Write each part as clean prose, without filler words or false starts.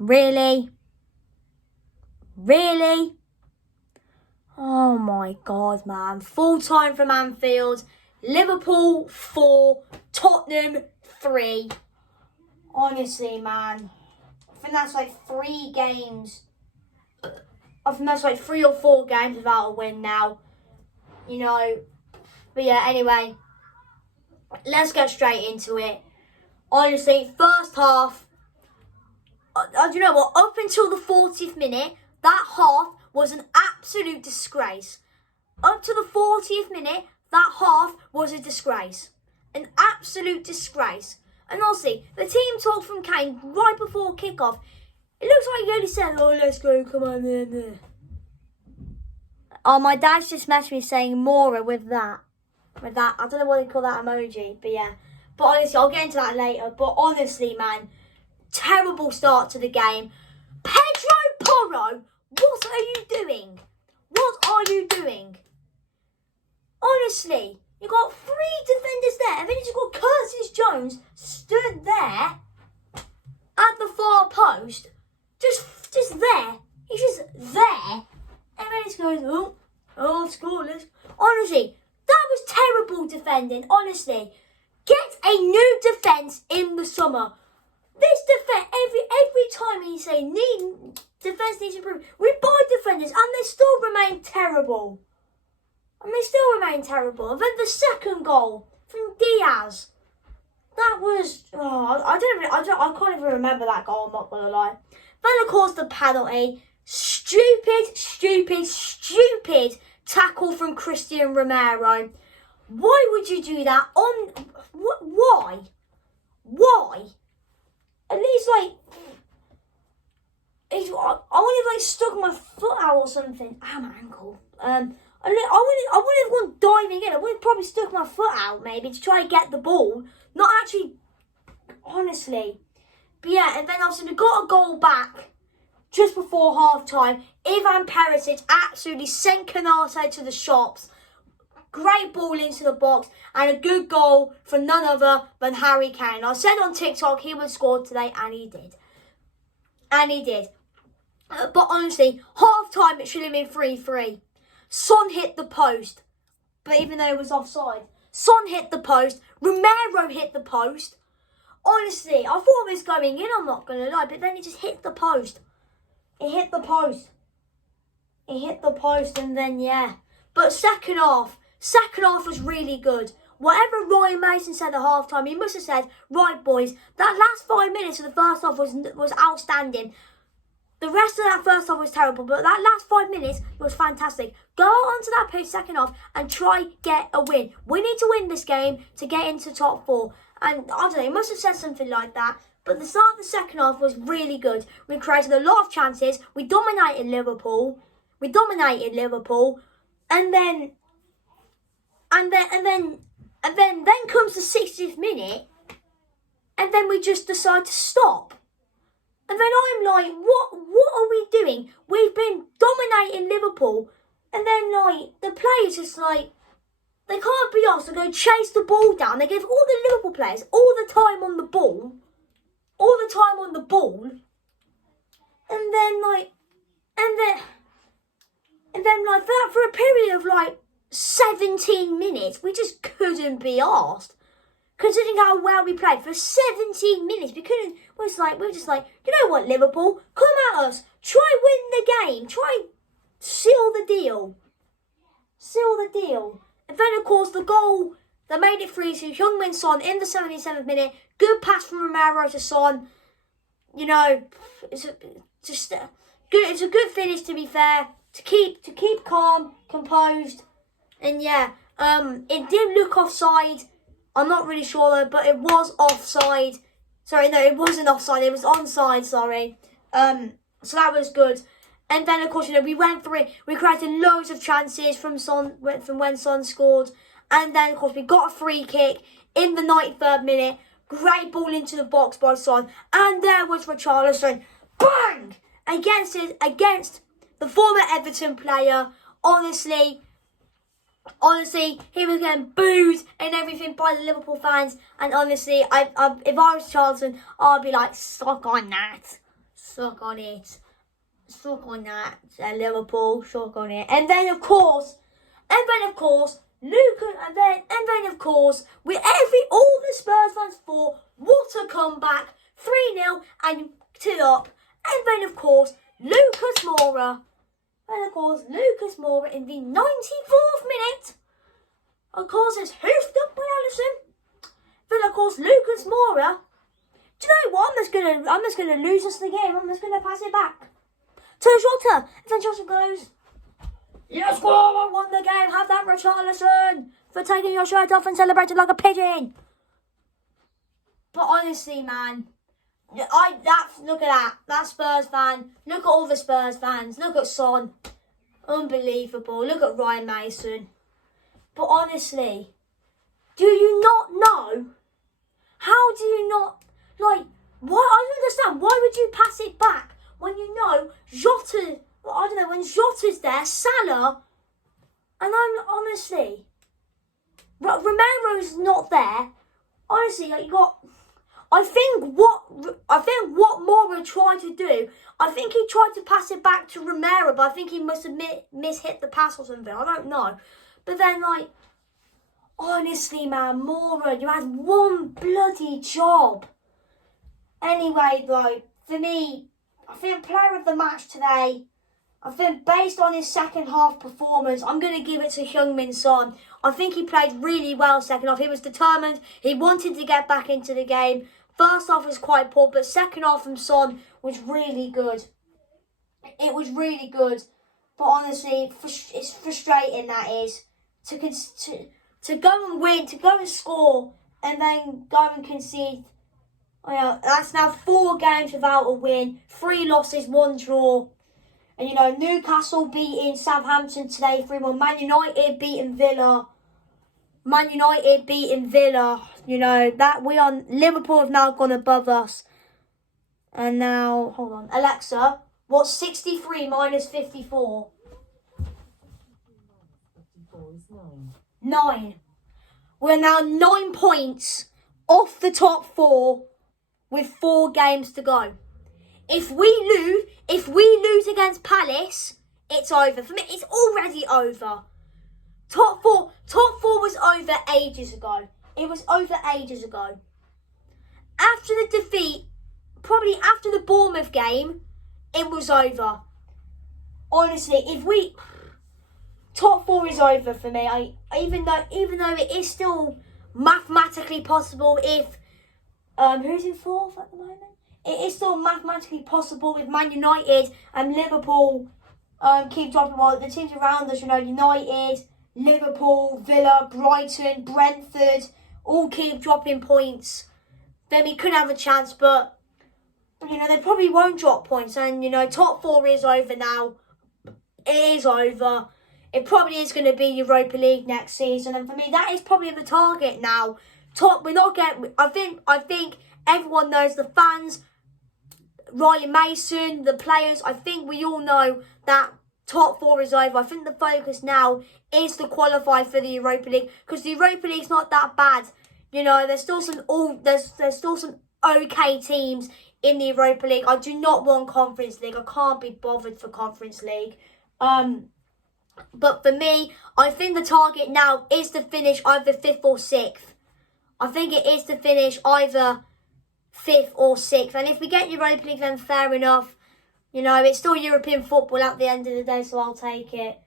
Really? Really? Oh my God, man. Full time from Anfield. Liverpool 4, Tottenham 3. Honestly, man. I think that's like 3 games. I think that's like 3 or 4 games without a win now. You know. But yeah, anyway. Let's get straight into it. Honestly, first half. Do you know what? Up until the 40th minute, that half was an absolute disgrace. Up to the 40th minute, that half was a disgrace. An absolute disgrace. And honestly, the team talk from Kane right before kickoff. It looks like he only said, "Oh, let's go, come on, there." Oh, my dad's just messaged me saying Mora with that. I don't know what they call that emoji, but yeah. But honestly, I'll get into that later. But honestly, man, terrible start to the game. Pedro Porro, what are you doing? What are you doing? Honestly, you got 3 defenders there, and then you just got Curtis Jones stood there at the far post, just there. He's just there, and then he goes, oh, scoreless. Honestly, that was terrible defending. Honestly, get a new defence in the summer. This defence, every time you say defence needs improvement, we buy defenders and they still remain terrible. And then the second goal from Diaz, that was I can't even remember that goal. I'm not gonna lie. Then of course the penalty, stupid tackle from Christian Romero. Why would you do that? Why? At least I would have stuck my foot out or something. My ankle. I wouldn't have gone diving in. I would have probably stuck my foot out maybe to try and get the ball. Not actually, honestly. But yeah, and then obviously we got a goal back just before half time. Ivan Perisic absolutely sent Canate to the shops. Great ball into the box and a good goal from none other than Harry Kane. I said on TikTok he would score today, and he did. But honestly, half time it should have been 3-3. Son hit the post, but even though it was offside, Son hit the post. Romero hit the post. Honestly, I thought it was going in, I'm not going to lie, but then he just hit the post. It hit the post, and then, yeah. But second half was really good. Whatever Ryan Mason said at half-time, he must have said, right, boys, that last 5 minutes of the first half was outstanding. The rest of that first half was terrible, but that last 5 minutes was fantastic. Go onto that pitch second half and try get a win. We need to win this game to get into top 4. And I don't know, he must have said something like that. But the start of the second half was really good. We created a lot of chances. We dominated Liverpool. And then comes the 60th minute, and then we just decide to stop. And then I'm like, what are we doing? We've been dominating Liverpool, and then the players just they can't be asked to go chase the ball down. They give all the Liverpool players all the time on the ball, and then for a period of 17 minutes, we just couldn't be asked. Considering how well we played for 17 minutes, we were just like, you know what, Liverpool, come at us, try win the game, try seal the deal. And then of course the goal that made it 3-2, Heung-min Son in the 77th minute, good pass from Romero to Son. You know, it's a good finish, to be fair, to keep calm, composed, and yeah, it did look offside. I'm not really sure though, but it was offside. Sorry, no, it wasn't offside. It was onside. Sorry. So that was good. And then of course, we went through it. We created loads of chances from when Son scored, and then of course we got a free kick in the 93rd minute. Great ball into the box by Son, and there was Richarlison, bang, against the former Everton player. Honestly, he was getting booed and everything by the Liverpool fans. And honestly, if I was Charlton, I'd be like, suck on that. Suck on it. Suck on that, Liverpool. Suck on it. And then of course, Luca, and then of course, all the Spurs fans thought, what a comeback, 3-0 and 2 up. And then of course, Lucas Moura in the 94th minute, of course, is hoofed up by Alisson. Then of course, Lucas Moura. Do you know what? I'm just gonna lose us the game. I'm just gonna pass it back to Jota. And then Jota goes, yes, go on, I won the game. Have that, Richarlison, for taking your shirt off and celebrating like a pigeon. But honestly, man, look at that. That Spurs fan. Look at all the Spurs fans. Look at Son. Unbelievable. Look at Ryan Mason. But honestly, do you not know? How do you not, like, why? I don't understand. Why would you pass it back when you know Jota, I don't know, when Jota's there, Salah, and I'm honestly, Romero's not there. Honestly, like, you got, I think what Moura tried to do, I think he tried to pass it back to Romero, but I think he must have mishit the pass or something. I don't know. But then, like, honestly, man, Moura, you had one bloody job. Anyway, though, for me, I think player of the match today, I think based on his second half performance, I'm going to give it to Heung-min Son. I think he played really well second half. He was determined. He wanted to get back into the game. First half was quite poor, but second half from Son was really good. It was really good. But honestly, it's frustrating, that is. To go and win, to go and score, and then go and concede. Oh yeah, that's now 4 games without a win, 3 losses, 1 draw. And you know, Newcastle beating Southampton today 3-1. Man United beating Villa. You know, that Liverpool have now gone above us. And now, hold on, Alexa, what's 63 minus 54? 9. We're now 9 points off the top 4 with 4 games to go. If we lose against Palace, it's over. For me, it's already over. Top four was over ages ago. It was over ages ago. After the defeat, probably after the Bournemouth game, it was over. Honestly, top 4 is over for me. Even though it is still mathematically possible if who's in 4th at the moment? It is still mathematically possible if Man United and Liverpool keep dropping. Well, the teams around us, you know, United, Liverpool, Villa, Brighton, Brentford, all keep dropping points. Then we could have a chance, but you know, they probably won't drop points. And you know, top 4 is over now. It is over. It probably is going to be Europa League next season, and for me, that is probably the target now. We're not getting. I think everyone knows, the fans, Ryan Mason, the players. I think we all know that top 4 is over. I think the focus now is to qualify for the Europa League, because the Europa League's not that bad. You know, there's still some okay teams in the Europa League. I do not want Conference League. I can't be bothered for Conference League. But for me, I think the target now is to finish either 5th or 6th. I think it is to finish either 5th or 6th. And if we get Europa League, then fair enough. You know, it's still European football at the end of the day, so I'll take it.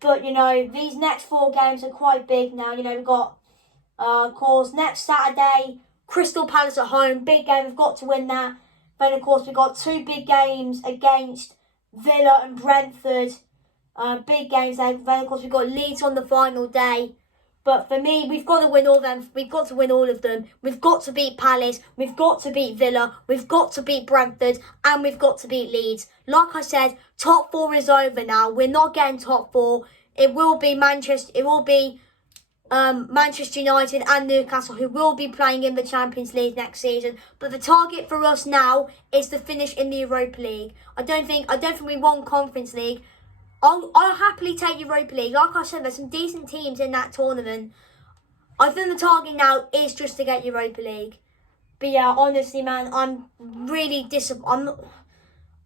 But, you know, these next 4 games are quite big now. You know, we've got, of course, next Saturday, Crystal Palace at home. Big game, we've got to win that. Then, of course, we've got 2 big games against Villa and Brentford. Big games there. Then, of course, we've got Leeds on the final day. But for me, we've got to win all them. We've got to win all of them. We've got to beat Palace. We've got to beat Villa. We've got to beat Brentford. And we've got to beat Leeds. Like I said, top 4 is over now. We're not getting top 4. It will be Manchester. It will be Manchester United and Newcastle, who will be playing in the Champions League next season. But the target for us now is to finish in the Europa League. I don't think we won Conference League. I'll happily take Europa League. Like I said, there's some decent teams in that tournament. I think the target now is just to get Europa League. But yeah, honestly, man, I'm really disappointed.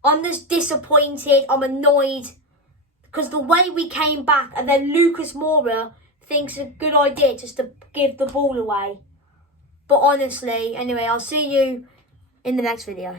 I'm just disappointed. I'm annoyed. Because the way we came back and then Lucas Moura thinks it's a good idea just to give the ball away. But honestly, anyway, I'll see you in the next video.